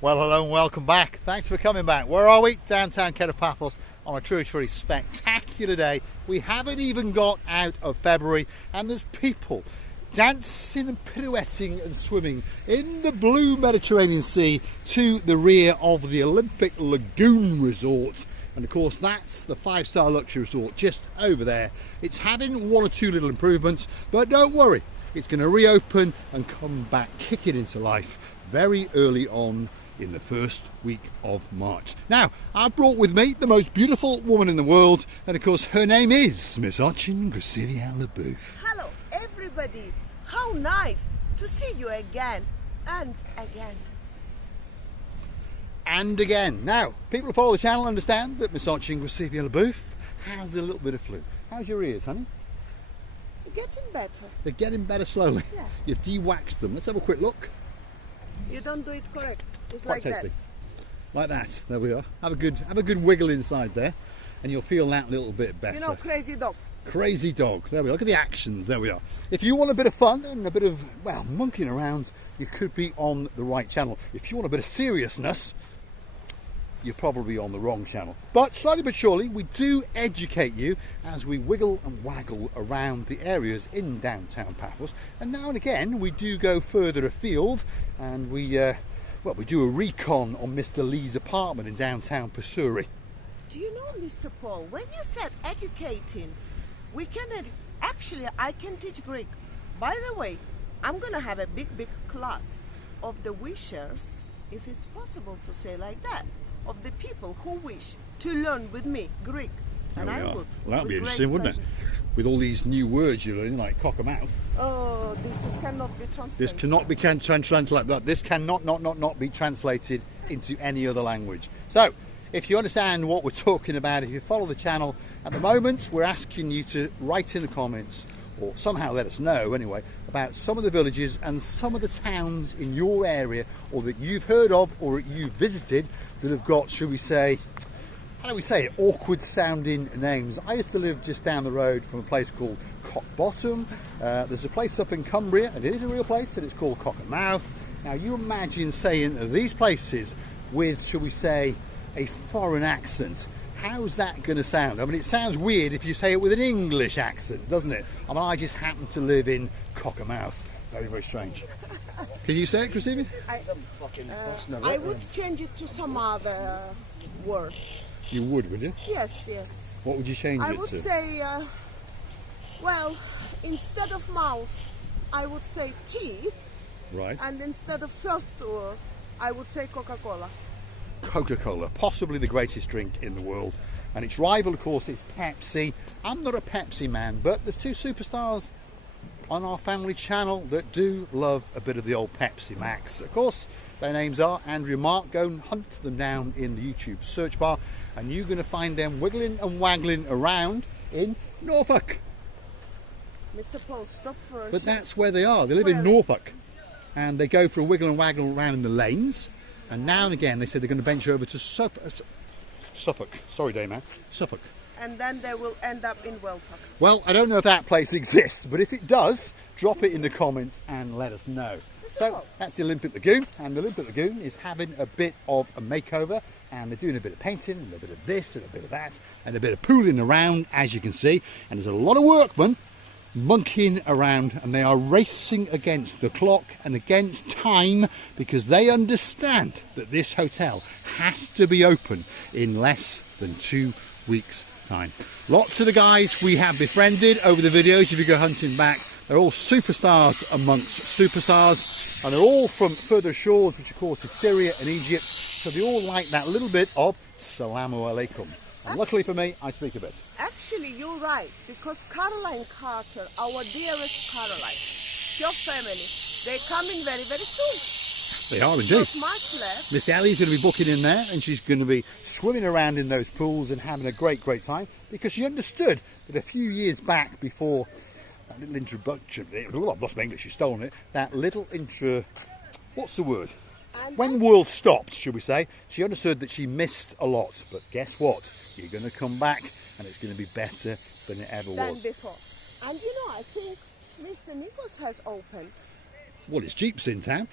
Well, hello and welcome back. Thanks for coming back. Where are we? Downtown Paphos on a truly spectacular day. We haven't even got out of February and there's people dancing and pirouetting and swimming in the blue Mediterranean Sea to the rear of the Olympic Lagoon resort. And of course that's the 5-star luxury resort just over there. It's having one or two little improvements, but don't worry, it's going to reopen and come back kicking into life very early on in the first week of March. Now, I've brought with me the most beautiful woman in the world, and of course her name is Miss Ochin Gracivia LaBeouf. Hello everybody, how nice to see you again and again. And again. Now, people who follow the channel understand that Miss Ochin Gracivia LaBeouf has a little bit of flu. How's your ears, honey? They're getting better. They're getting better slowly. Yeah. You've de-waxed them. Let's have a quick look. You don't do it correct. It's Quite like tasty. that. Like that. There we are. Have a good wiggle inside there, and you'll feel that little bit better. You know, crazy dog. Crazy dog. There we are. Look at the actions. There we are. If you want a bit of fun and a bit of, well, monkeying around, you could be on the right channel. If you want a bit of seriousness, you're probably on the wrong channel. But slowly but surely, we do educate you as we wiggle and waggle around the areas in downtown Paphos. And now and again, we do go further afield, and we do a recon on Mr. Lee's apartment in downtown Pasuri. Do you know, Mr. Paul, when you said educating, we can actually I can teach Greek. By the way, I'm gonna have a big class of the wishers, if it's possible to say like that, of the people who wish to learn with me Greek. And I would. Well, that would be interesting, wouldn't it? With all these new words you learn, like cock a mouth. Oh, cannot be translated. This cannot be translated like that. This cannot not be translated into any other language. So, if you understand what we're talking about, if you follow the channel, at the moment we're asking you to write in the comments, or somehow let us know anyway, about some of the villages and some of the towns in your area, or that you've heard of or that you've visited, that have got, should we say, how do we say it, awkward sounding names. I used to live just down the road from a place called Cockbottom. There's a place up in Cumbria, and it is a real place, and it's called Cockermouth. Now you imagine saying these places with, should we say, a foreign accent. How's that going to sound? I mean, it sounds weird if you say it with an English accent, doesn't it? I mean, I just happen to live in Cockermouth. Very strange. Can you say it, Gracivia? I would change it to some other words. You would you? Yes. What would you change it to? I would say, well, instead of mouth, I would say teeth. Right. And instead of first word, I would say Coca-Cola. Coca-Cola, possibly the greatest drink in the world. And its rival, of course, is Pepsi. I'm not a Pepsi man, but there's two superstars on our family channel that do love a bit of the old Pepsi Max. Of course, their names are Andrew and Mark. Go and hunt them down in the YouTube search bar, and you're going to find them wiggling and waggling around in Norfolk. Mr. Paul, stop for a But second. that's where they are. They live in Norfolk, and they go for a wiggle and waggle around in the lanes. And now and again, they said they're going to venture over to Suffolk. Sorry, Dayman. Suffolk. And then they will end up in Welfare. Well, I don't know if that place exists, but if it does, drop it in the comments and let us know. So that's the Olympic Lagoon, and the Olympic Lagoon is having a bit of a makeover, and they're doing a bit of painting, and a bit of this, and a bit of that, and a bit of pooling around, as you can see. And there's a lot of workmen monkeying around, and they are racing against the clock and against time, because they understand that this hotel has to be open in less than 2 weeks' time. Lots of the guys we have befriended over the videos, if you go hunting back, they're all superstars amongst superstars, and they're all from further shores, which of course is Syria and Egypt, so they all like that little bit of Salamu Alaikum. And luckily for me, I speak a bit. Actually, you're right, because Caroline Carter, our dearest Caroline, your family, they're coming very soon. They are indeed. Not much left. Miss Ellie's going to be booking in there, and she's going to be swimming around in those pools and having a great time, because she understood that a few years back, before that little introduction, I've lost my English, you've stolen it, that little what's the word? When world stopped, should we say, she understood that she missed a lot, but guess what? You're going to come back, and it's going to be better than it ever was. Before. And you know, I think Mr. Nikos has opened. Well, his Jeep's in town.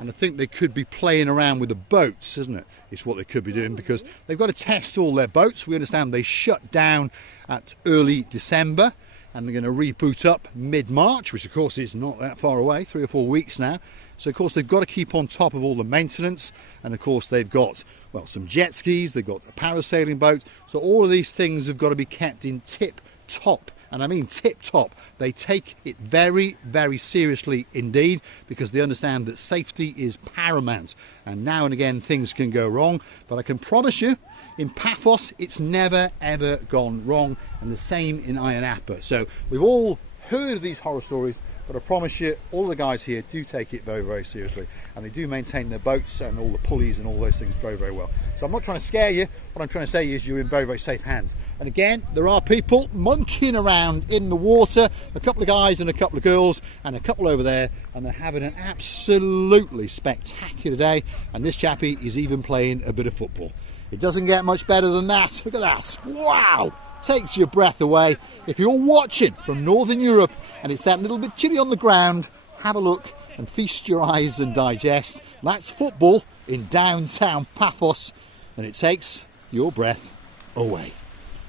And I think they could be playing around with the boats, isn't it? It's what they could be doing, because they've got to test all their boats. We understand they shut down at early December and they're going to reboot up mid-March, which of course is not that far away, 3 or 4 weeks now. So of course they've got to keep on top of all the maintenance, and of course they've got, well, some jet skis, they've got a parasailing boat. So all of these things have got to be kept in tip-top. And I mean tip-top. They take it very, very seriously indeed, because they understand that safety is paramount. And now and again things can go wrong, but I can promise you, in Paphos it's never ever gone wrong, and the same in Ayia Napa. So we've all heard of these horror stories, but I promise you, all the guys here do take it very, very seriously, and they do maintain their boats and all the pulleys and all those things very, very well. So I'm not trying to scare you. What I'm trying to say is you're in very, very safe hands. And again, there are people monkeying around in the water, a couple of guys and a couple of girls and a couple over there, and they're having an absolutely spectacular day. And this chappie is even playing a bit of football. It doesn't get much better than that. Look at that. Wow! Takes your breath away. If you're watching from Northern Europe and it's that little bit chilly on the ground, have a look and feast your eyes and digest. That's football in downtown Paphos, and it takes your breath away.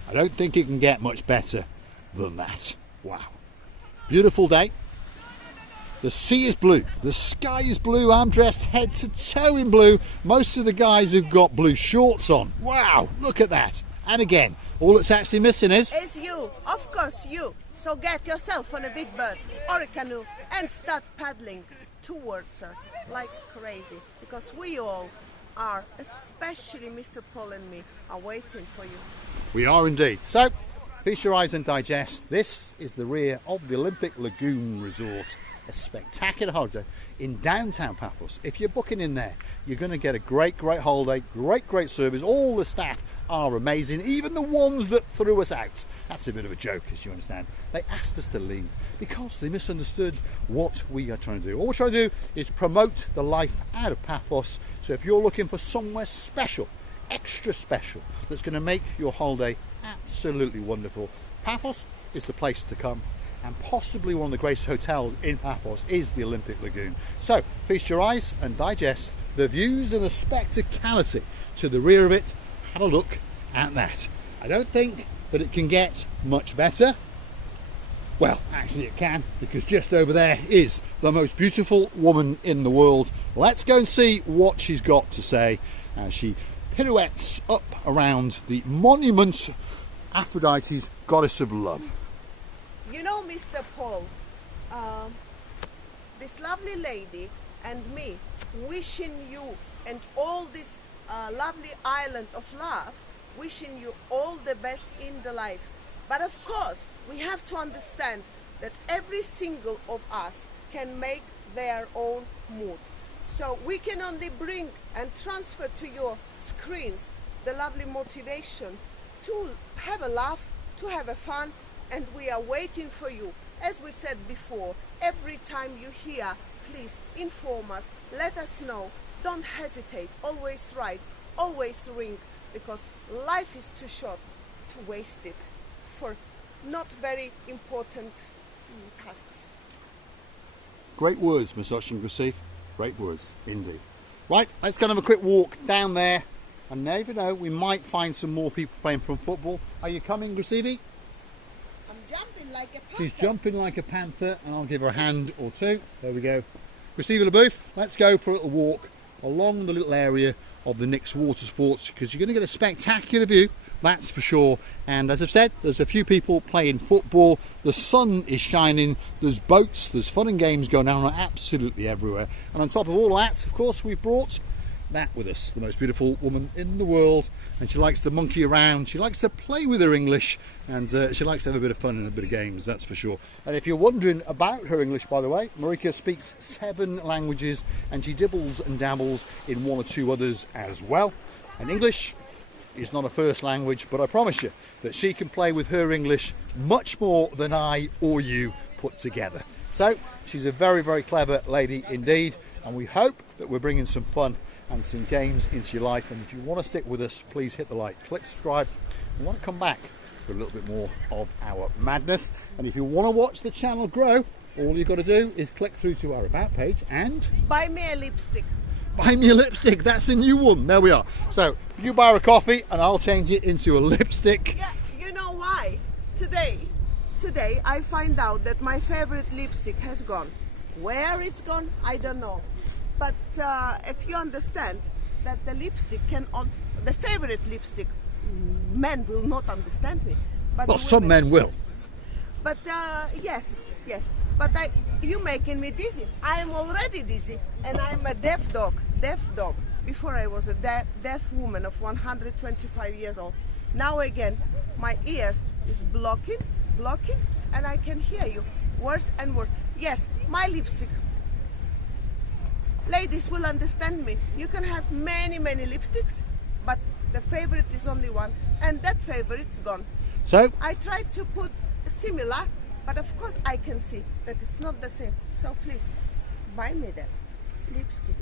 I don't think it can get much better than that. Wow. Beautiful day. The sea is blue, the sky is blue. I'm dressed head to toe in blue. Most of the guys have got blue shorts on. Wow, look at that. And again, all that's actually missing is you, of course you. So get yourself on a big bird or a canoe and start paddling towards us like crazy, because we all are, especially Mr. Paul and me, are waiting for you. We are indeed. So, feast your eyes and digest. This is the rear of the Olympic Lagoon Resort. A spectacular holiday in downtown Paphos. If you're booking in there, you're going to get a great, great holiday, great service. All the staff are amazing, even the ones that threw us out. That's a bit of a joke, as you understand. They asked us to leave because they misunderstood what we are trying to do. All we're trying to do is promote the life out of Paphos. So if you're looking for somewhere special, extra special, that's going to make your holiday absolutely wonderful, Paphos is the place to come. And possibly one of the greatest hotels in Paphos is the Olympic Lagoon. So feast your eyes and digest the views and the spectacality to the rear of it. Have a look at that. I don't think that it can get much better. Well, actually it can, because just over there is the most beautiful woman in the world. Let's go and see what she's got to say as she pirouettes up around the monument, Aphrodite's goddess of love. You know, Mr. Paul, this lovely lady and me wishing you and all this lovely island of love, wishing you all the best in the life. But of course, we have to understand that every single of us can make their own mood. So we can only bring and transfer to your screens the lovely motivation to have a laugh, to have a fun, and we are waiting for you. As we said before, every time you hear, please inform us, let us know. Don't hesitate, always write, always ring, because life is too short to waste it for not very important tasks. Great words, Masoshin Grasif. Great words indeed. Right, let's go and have a quick walk down there, and never know, we might find some more people playing from football. Are you coming, Grasivi? I'm jumping like a panther. She's jumping like a panther, and I'll give her a hand or two. There we go. Grasivi LaBouffe, let's go for a little walk along the little area of the Nix Water Sports, because you're going to get a spectacular view, that's for sure. And as I've said, there's a few people playing football, the sun is shining, there's boats, there's fun and games going on absolutely everywhere. And on top of all that, of course, we've brought that with us, the most beautiful woman in the world, and she likes to monkey around, she likes to play with her English, and she likes to have a bit of fun and a bit of games, that's for sure. And if you're wondering about her English, by the way, Marika speaks 7 languages, and she dibbles and dabbles in 1 or 2 others as well. And English is not a first language, but I promise you that she can play with her English much more than I or you put together. So she's a very, very clever lady indeed, and we hope that we're bringing some fun and some games into your life. And if you want to stick with us, please hit the like, click subscribe. We want to come back for a little bit more of our madness, and if you want to watch the channel grow, all you've got to do is click through to our About page and Buy me a lipstick. buy me a lipstick. That's a new one. There we are. So you buy a coffee and I'll change it into a lipstick. Yeah, you know why? Today I find out that my favorite lipstick has gone. Where it's gone, I don't know. But if you understand that the lipstick the favorite lipstick, men will not understand me. But Well, some men will. But yes. But you making me dizzy. I am already dizzy, and I'm a deaf dog. Before I was a deaf woman of 125 years old. Now again, my ears is blocking, and I can hear you worse and worse. Yes, my lipstick. Ladies will understand me. You can have many lipsticks, but the favorite is only one, and that favorite's gone. So I tried to put similar, but of course I can see that it's not the same. So please, buy me that lipstick.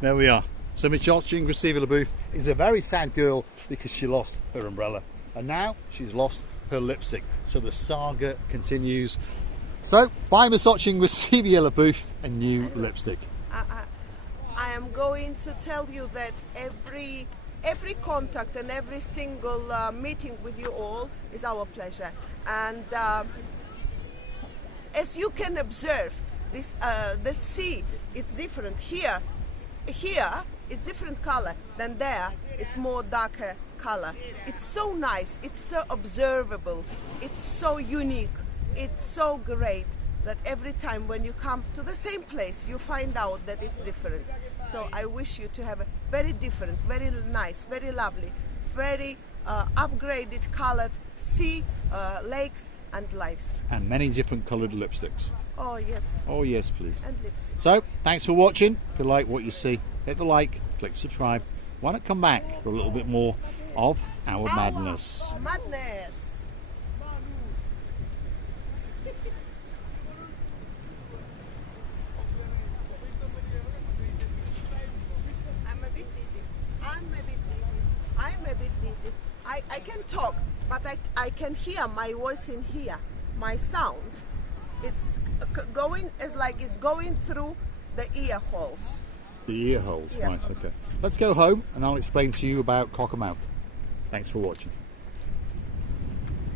there we are. So Michal Chingrisivila is a very sad girl because she lost her umbrella, and now she's lost her lipstick. So the saga continues. So buy Michal Chingrisivila a new lipstick. I am going to tell you that every contact and every single meeting with you all is our pleasure. And as you can observe, the sea is different. Here it's different color than there. It's more darker color. It's so nice. It's so observable. It's so unique. It's so great that every time when you come to the same place, you find out that it's different. So I wish you to have a very different, very nice, very lovely, very upgraded, colored sea, lakes and lives. And many different coloured lipsticks. Oh yes. Oh yes, please. And lipstick. So thanks for watching. If you like what you see, hit the like, click subscribe. Why not come back for a little bit more of our madness? Madness. I'm a bit dizzy. I can talk, but I can hear my voice in here. My sound, it's going as like it's going through the ear holes. The ear holes, Yeah. right, okay. Let's go home and I'll explain to you about cock and mouth. Thanks for watching.